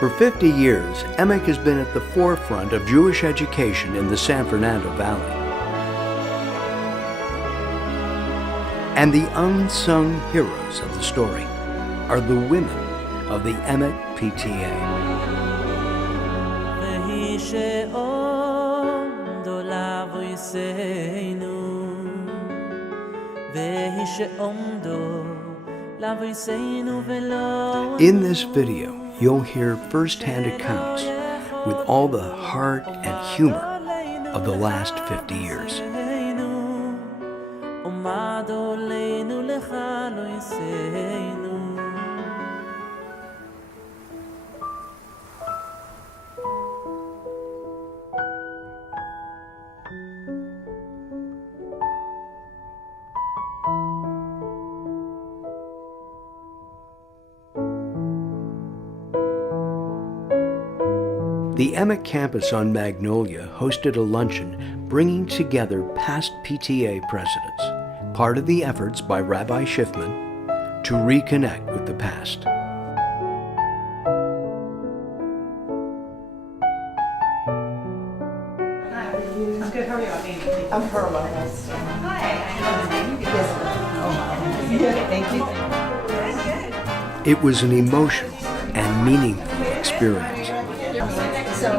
For 50 years, EMEK has been at the forefront of Jewish education in the San Fernando Valley. And the unsung heroes of the story are the women of the EMEK PTA. In this video, you'll hear first-hand accounts with all the heart and humor of the last 50 years. The EMEK campus on Magnolia hosted a luncheon bringing together past PTA presidents, part of the efforts by Rabbi Schiffman to reconnect with the past. Hi, I'm good. How are you? I'm Perla. Hi. Thank you. It was an emotional and meaningful experience. So,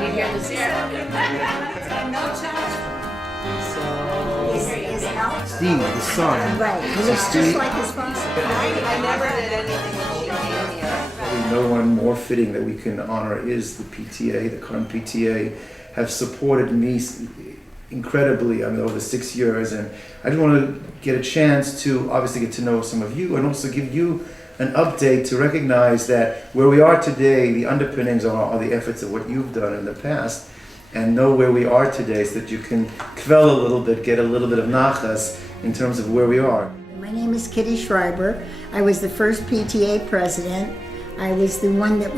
you hear this here? Steve, the son. Right, he looks just like his father. I never did anything when she came here. No one more fitting that we can honor is the PTA. The current PTA have supported me incredibly, over 6 years, and I just want to get a chance to obviously get to know some of you and also give you an update to recognize that where we are today, the underpinnings are the efforts of what you've done in the past, and know where we are today so that you can quell a little bit, get a little bit of nachas in terms of where we are. My name is Kitty Schreiber. I was the first PTA president. I was the one that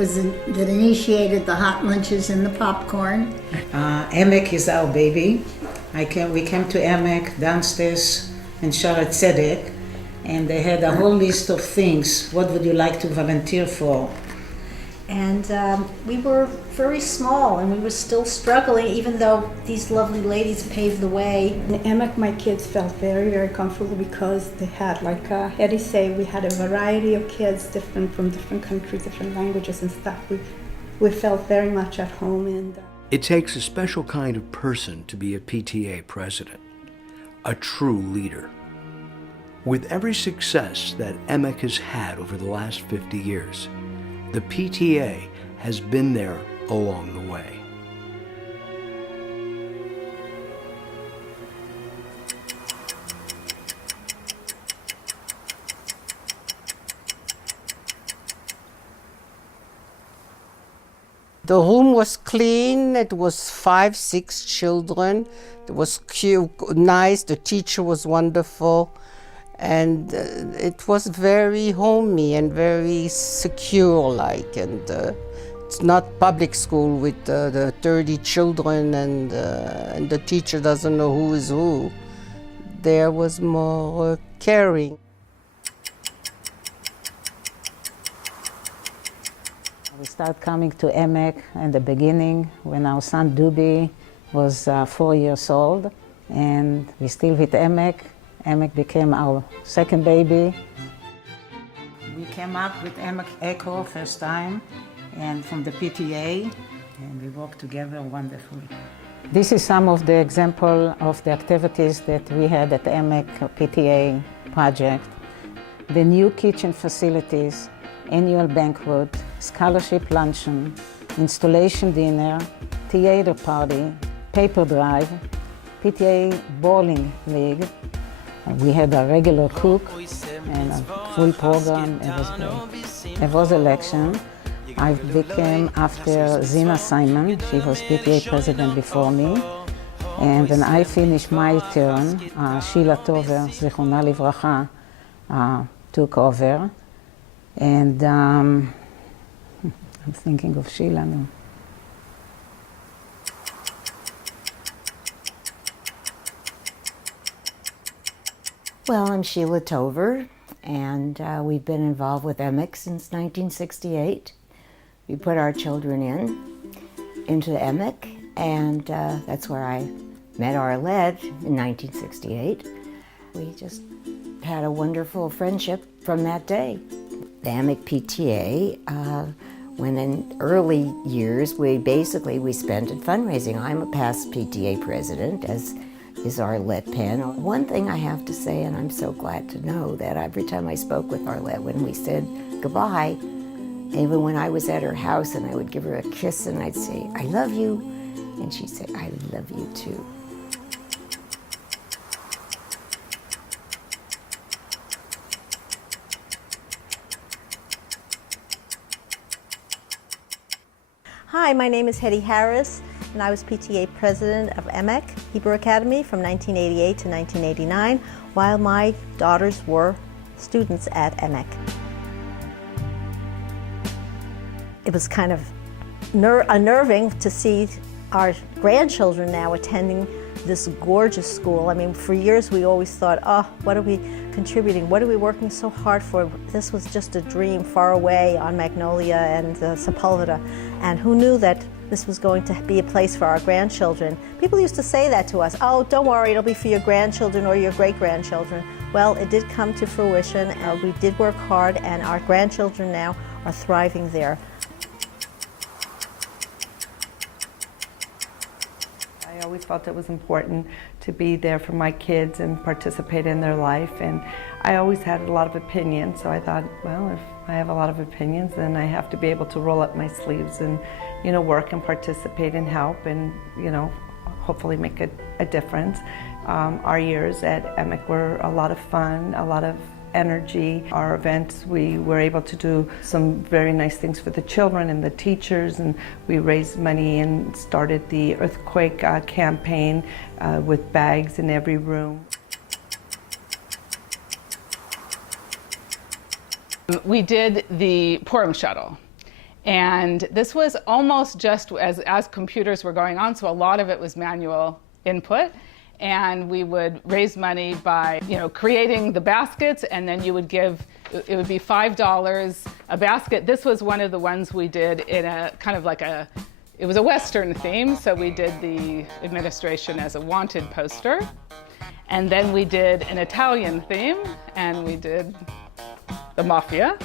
initiated the hot lunches and the popcorn. EMEK is our baby. We came to EMEK downstairs in Sharet Tzedek, and they had a whole list of things. What would you like to volunteer for? And we were very small, and we were still struggling, even though these lovely ladies paved the way. In EMEK, my kids felt very, very comfortable because they had, like Eddie said, we had a variety of kids, different from different countries, different languages and stuff. We felt very much at home. And It takes a special kind of person to be a PTA president, a true leader. With every success that EMEK has had over the last 50 years, the PTA has been there along the way. The room was clean. It was 5, 6 children. It was cute, nice. The teacher was wonderful. And it was very homey and very secure-like, and it's not public school with the 30 children and the teacher doesn't know who is who. There was more caring. We started coming to EMEK in the beginning when our son Dubi was 4 years old, and we still with EMEK. EMEK became our second baby. We came up with EMEK Echo first time, and from the PTA, and we worked together wonderfully. This is some of the example of the activities that we had at the EMEK PTA project. The new kitchen facilities, annual banquet, scholarship luncheon, installation dinner, theater party, paper drive, PTA bowling league. We had a regular cook and a full program. It was great. There was election. I became after Zina Simon. She was PTA president before me. And when I finished my turn, Sheila Tover, Zichronah Livracha, took over. And I'm thinking of Sheila now. Well, I'm Sheila Tover, and we've been involved with EMEK since 1968. We put our children into EMEK, and that's where I met Arlette in 1968. We just had a wonderful friendship from that day. The EMEK PTA, when in early years, we spent it fundraising. I'm a past PTA president, as is Arlette Penn. One thing I have to say, and I'm so glad to know, that every time I spoke with Arlette, when we said goodbye, even when I was at her house and I would give her a kiss and I'd say, "I love you," and she'd say, "I love you too." Hi, my name is Hetty Harris, and I was PTA president of EMEK Hebrew Academy from 1988 to 1989, while my daughters were students at EMEK. It was kind of unnerving to see our grandchildren now attending this gorgeous school. I mean, for years we always thought, oh, what are we contributing? What are we working so hard for? This was just a dream far away on Magnolia and Sepulveda. And who knew that this was going to be a place for our grandchildren? People used to say that to us, oh, don't worry, it'll be for your grandchildren or your great-grandchildren. Well, it did come to fruition. We did work hard, and our grandchildren now are thriving there. I always felt it was important to be there for my kids and participate in their life, and I always had a lot of opinions, so I thought, well, if I have a lot of opinions, then I have to be able to roll up my sleeves and, you know, work and participate and help and, you know, hopefully make a difference. Our years at EMEK were a lot of fun, a lot of energy. Our events, we were able to do some very nice things for the children and the teachers, and we raised money and started the earthquake campaign with bags in every room. We did the Purim shuttle, and this was almost just as computers were going on, so a lot of it was manual input. And we would raise money by, you know, creating the baskets, and then you would give, it would be $5 a basket. This was one of the ones we did in a kind of like it was a Western theme, so we did the administration as a wanted poster. And then we did an Italian theme, and we did the mafia.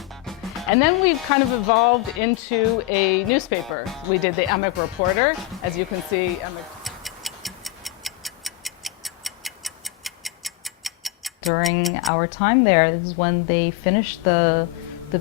And then we kind of evolved into a newspaper. We did the EMEK Reporter. As you can see, EMEK. During our time there, this is when they finished the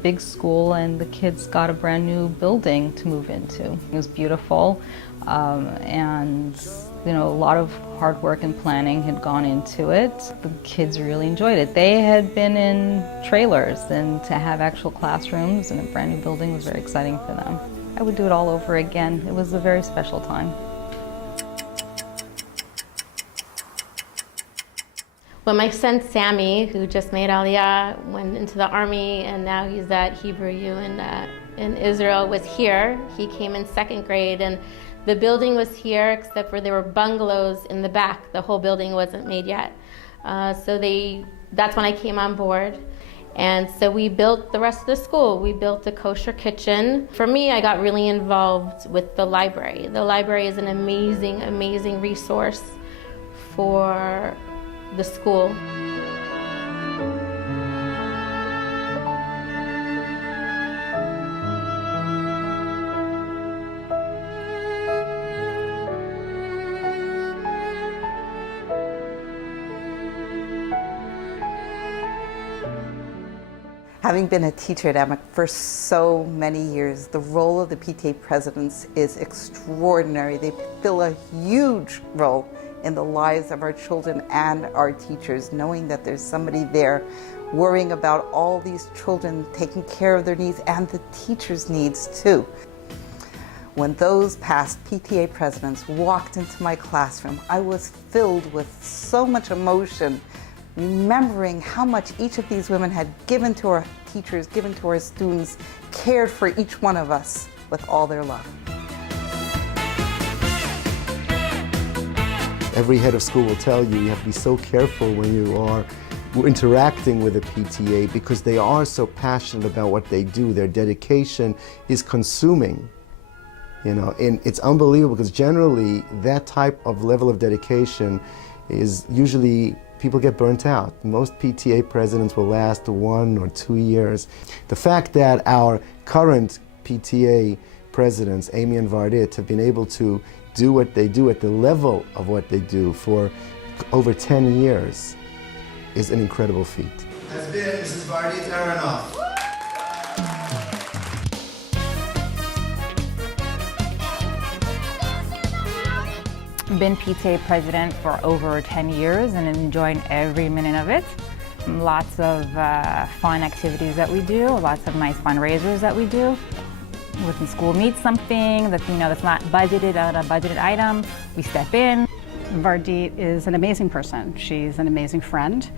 big school and the kids got a brand new building to move into. It was beautiful, and you know, a lot of hard work and planning had gone into it. The kids really enjoyed it. They had been in trailers, and to have actual classrooms in a brand new building was very exciting for them. I would do it all over again. It was a very special time. When my son Sammy, who just made Aliyah, went into the army and now he's at Hebrew U in Israel, was here. He came in 2nd grade, and the building was here except for there were bungalows in the back. The whole building wasn't made yet. That's when I came on board. And so we built the rest of the school. We built a kosher kitchen. For me, I got really involved with the library. The library is an amazing, amazing resource for the school. Having been a teacher at EMEK for so many years, the role of the PTA presidents is extraordinary. They fill a huge role in the lives of our children and our teachers, knowing that there's somebody there worrying about all these children, taking care of their needs and the teachers' needs too. When those past PTA presidents walked into my classroom, I was filled with so much emotion, remembering how much each of these women had given to our teachers, given to our students, cared for each one of us with all their love. Every head of school will tell you you have to be so careful when you are interacting with the PTA because they are so passionate about what they do. Their dedication is consuming, you know, and it's unbelievable because generally that type of level of dedication is usually people get burnt out. Most PTA presidents will last 1 or 2 years. The fact that our current PTA presidents, Amy and Vardit, have been able to do what they do at the level of what they do for over 10 years is an incredible feat. Has been Mrs. Vardit Aronoff. Been PTA president for over 10 years and enjoying every minute of it. Lots of fun activities that we do, lots of nice fundraisers that we do. When the school needs something that, you know, that's not budgeted on a budgeted item, we step in. Vardit is an amazing person. She's an amazing friend,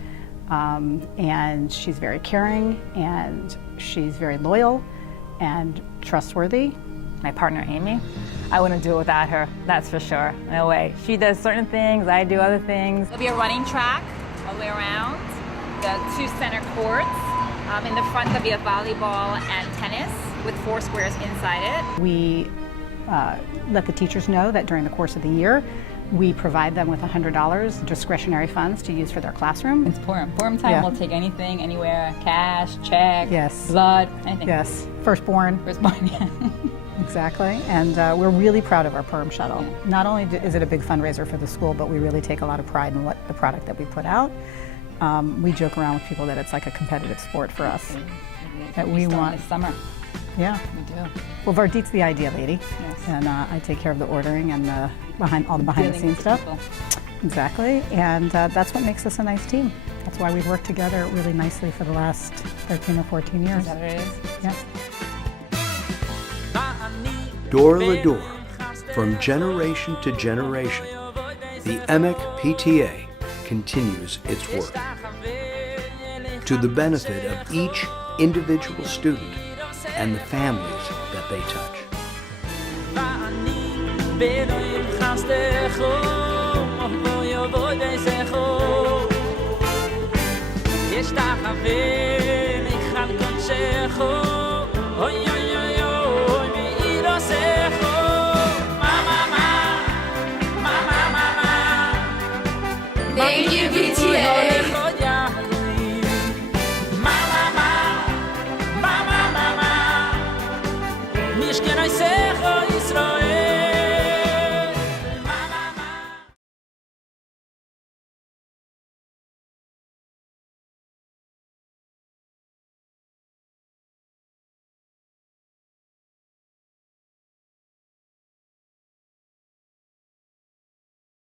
and she's very caring, and she's very loyal and trustworthy. My partner, Amy, I wouldn't do it without her, that's for sure. No way. She does certain things, I do other things. There'll be a running track all the way around, the 2 center courts. In the front, there'll be a volleyball and tennis with 4 squares inside it. We let the teachers know that during the course of the year, we provide them with $100 discretionary funds to use for their classroom. It's Purim. Purim time, Yeah. we'll take anything, anywhere, cash, check, Yes. blood, anything. Yes, firstborn. Firstborn, yeah. Exactly, and we're really proud of our Purim shuttle. Not only is it a big fundraiser for the school, but we really take a lot of pride in what the product that we put out. We joke around with people that it's like a competitive sport for us. That we want this summer. Yeah, we do. Well, Vardit's the idea lady, Yes. and I take care of the ordering and the behind the Dealing scenes with stuff. people. Exactly, and that's what makes us a nice team. That's why we've worked together really nicely for the last 13 or 14 years. Is that what it is? Yeah. Door to door, from generation to generation, the EMEK PTA continues its work to the benefit of each individual student and the families that they touch. Thank you, PTA. Mama, mama, mishken ay secho Yisrael.